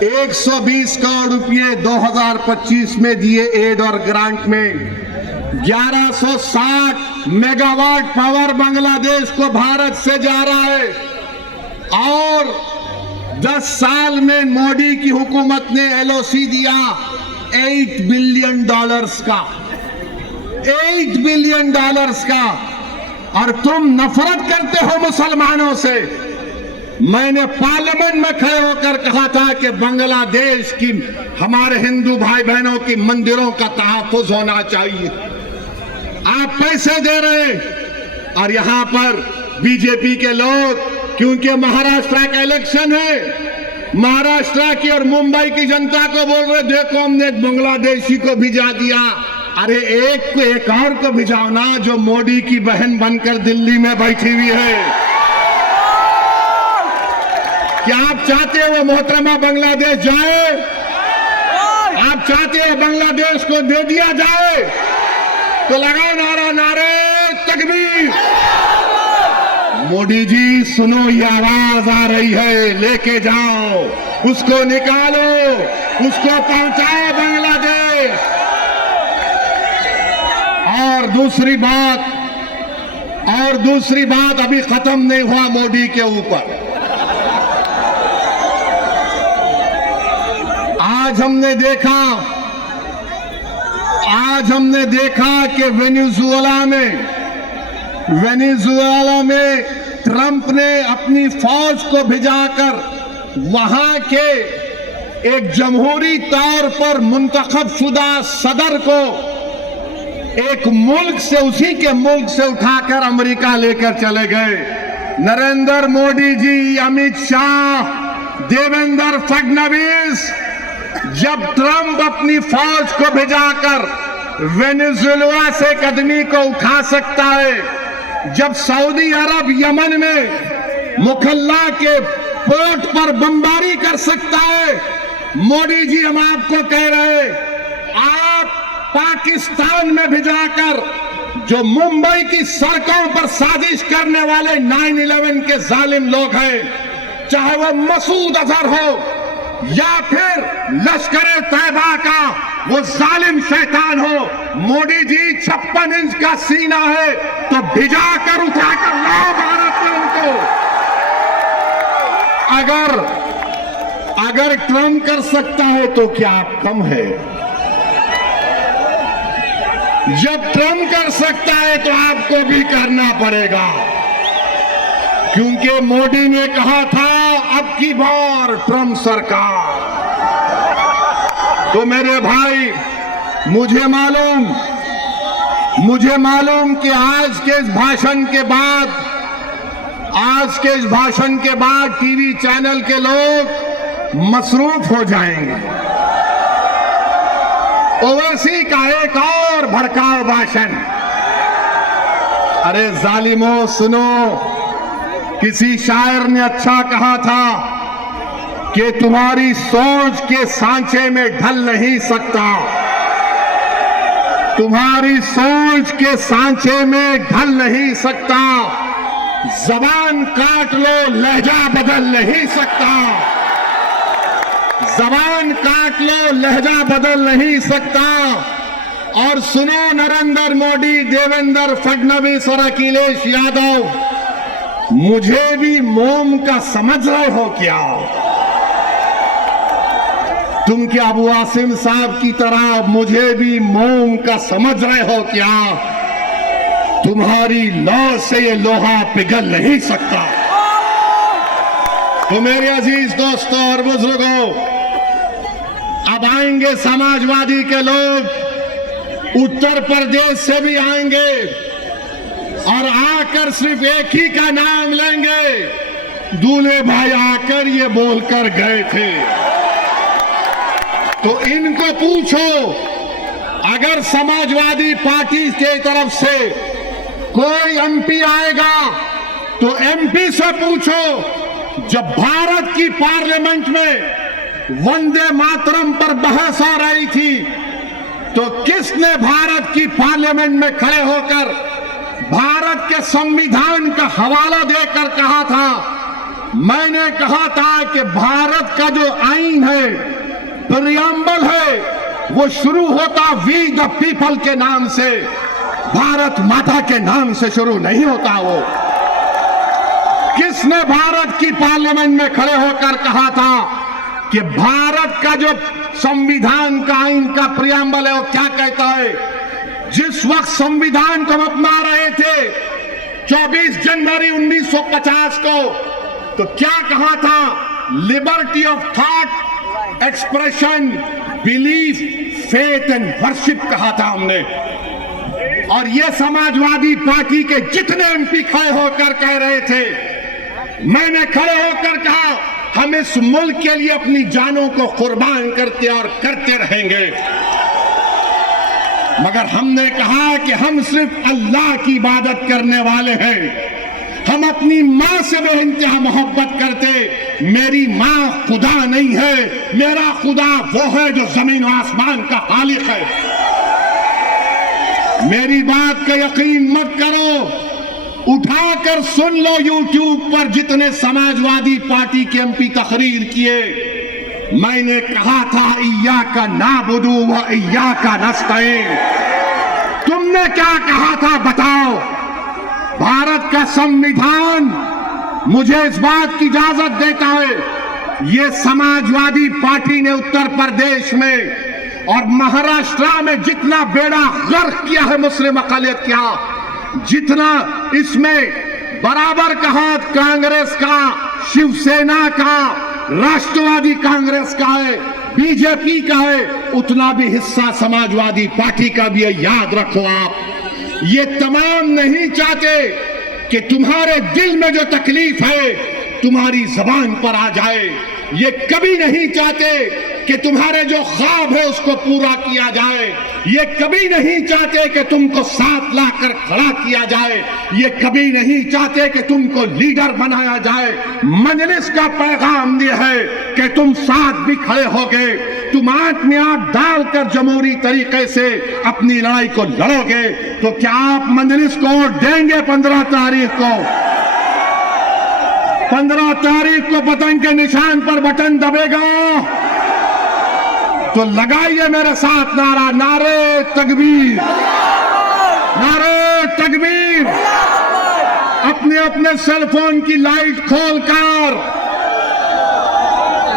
120 करोड़ रुपए 2025 में दिए एड और ग्रांट में। 1160 मेगावाट पावर बांग्लादेश को भारत से जा रहा है। और 10 साल में मोदी की हुकूमत ने एलओसी दिया $8 बिलियन का, $8 बिलियन का। और तुम नफरत करते हो मुसलमानों से। मैंने पार्लियामेंट में खड़े होकर कहा था कि बांग्लादेश की हमारे हिंदू भाई बहनों की मंदिरों का तहफ्फुज होना चाहिए। आप पैसे दे रहे और यहां पर बीजेपी के लोग, क्योंकि महाराष्ट्र का इलेक्शन है, महाराष्ट्र की और मुंबई की जनता को बोल रहे देखो हमने एक बांग्लादेशी को भिजा दिया। अरे एक और को भिजाओ ना, जो मोदी की बहन बनकर दिल्ली में बैठी हुई है। क्या आप चाहते हो वो मोहतरमा बांग्लादेश जाए? आप चाहते हो बांग्लादेश को दे दिया जाए? तो लगाओ नारा, नारे तकबीर। मोदी जी सुनो, ये आवाज आ रही है, लेके जाओ, उसको निकालो, उसको पहुंचाओ बांग्लादेश। और दूसरी बात अभी खत्म नहीं हुआ मोदी के ऊपर। आज हमने देखा कि वेनेजुएला में ट्रंप ने अपनी फौज को भिजाकर वहां के एक जमहूरी तौर पर मुंतखब शुदा सदर को एक मुल्क से, उसी के मुल्क से उठाकर अमेरिका लेकर चले गए। नरेंद्र मोदी जी, अमित शाह, देवेंद्र फडणवीस, जब ट्रंप अपनी फौज को भिजाकर वेनेजुएला से एक आदमी को उठा सकता है, जब सऊदी अरब यमन में मुखल्ला के पोर्ट पर बमबारी कर सकता है, मोदी जी हम आपको कह रहे, आप पाकिस्तान में भिजाकर जो मुंबई की सड़कों पर साजिश करने वाले 9/11 के जालिम लोग हैं, चाहे वो मसूद अजहर हो या फिर लश्कर तैयबा का वो जालिम शैतान हो, मोदी जी 56 इंच का सीना है तो भिजाकर उठाकर लाओ भारत में उनको। अगर ट्रंप कर सकता है तो क्या आप कम है? जब ट्रंप कर सकता है तो आपको भी करना पड़ेगा, क्योंकि मोदी ने कहा था अब की बार ट्रंप सरकार। तो मेरे भाई, मुझे मालूम कि आज के इस भाषण के बाद टीवी चैनल के लोग मसरूफ हो जाएंगे। ओवैसी का एक और भड़काऊ भाषण। अरे जालिमो सुनो, किसी शायर ने अच्छा कहा था कि तुम्हारी सोच के सांचे में ढल नहीं सकता, तुम्हारी सोच के सांचे में ढल नहीं सकता, जबान काट लो लहजा बदल नहीं सकता, जबान काट लो लहजा बदल नहीं सकता। और सुनो नरेंद्र मोदी, देवेंद्र फडणवीस और अखिलेश यादव, मुझे भी मोम का समझ रहे हो क्या? तुम क्या अबू आसिम साहब की तरह मुझे भी मोम का समझ रहे हो क्या? तुम्हारी लौ से ये लोहा पिघल नहीं सकता। तो मेरे अजीज दोस्तों और बुजुर्गों, अब आएंगे समाजवादी के लोग, उत्तर प्रदेश से भी आएंगे और आकर सिर्फ एक ही का नाम लेंगे, दूल्हे भाई आकर ये बोलकर गए थे। तो इनको पूछो, अगर समाजवादी पार्टी के तरफ से कोई एमपी आएगा तो एमपी से पूछो, जब भारत की पार्लियामेंट में वंदे मातरम पर बहस हो रही थी तो किसने भारत की पार्लियामेंट में खड़े होकर भारत के संविधान का हवाला देकर कहा था मैंने कहा था कि भारत का जो आईन है, प्रियम्बल है, वो शुरू होता वी द पीपल के नाम से, भारत माता के नाम से शुरू नहीं होता। वो किसने भारत की पार्लियामेंट में खड़े होकर कहा था कि भारत का जो संविधान का आईन का प्रियम्बल है वो क्या कहता है? जिस वक्त संविधान को हम अपना रहे थे 24 जनवरी 1950 को, तो क्या कहा था? Liberty of thought, expression, belief, faith and worship कहा था हमने। और ये समाजवादी पार्टी के जितने एमपी खड़े होकर कह रहे थे, मैंने खड़े होकर कहा हम इस मुल्क के लिए अपनी जानों को कुर्बान करते और करते रहेंगे। मगर हमने कहा कि हम सिर्फ अल्लाह की इबादत करने वाले हैं। हम अपनी मां से बेइंतहा मोहब्बत करते। मेरी मां खुदा नहीं है, मेरा खुदा वो है जो जमीन और आसमान का खालिक है। मेरी बात का यकीन मत करो, उठाकर सुन लो यूट्यूब पर जितने समाजवादी पार्टी के एमपी तकरीर किए। मैंने कहा था इय्याका नाबुदु व इय्याका नस्तईन। तुमने क्या कहा था बताओ? भारत का संविधान मुझे इस बात की इजाजत देता है। ये समाजवादी पार्टी ने उत्तर प्रदेश में और महाराष्ट्र में जितना बेड़ा गर्क किया है मुस्लिम अक़लियत का, जितना इसमें बराबर का हाथ कांग्रेस का, शिवसेना का, राष्ट्रवादी कांग्रेस का है, बीजेपी का है, उतना भी हिस्सा समाजवादी पार्टी का भी है। याद रखो आप, ये तमाम नहीं चाहते कि तुम्हारे दिल में जो तकलीफ है तुम्हारी जबान पर आ जाए। ये कभी नहीं चाहते कि तुम्हारे जो ख्वाब है उसको पूरा किया जाए। ये कभी नहीं चाहते कि तुमको साथ लाकर खड़ा किया जाए। ये कभी नहीं चाहते कि तुमको लीडर बनाया जाए। मजलिस का पैगाम ये है कि तुम साथ भी खड़े होगे, तुम आंख में आंख डालकर जमहूरी तरीके से अपनी लड़ाई को लड़ोगे। तो क्या आप मजलिस को वोट देंगे 15 तारीख को? 15 तारीख को पतंग के निशान पर बटन दबेगा तो लगाइए मेरे साथ नारा, नारे तकबीर, नारे तकबीर। अपने अपने सेल फोन की लाइट खोलकर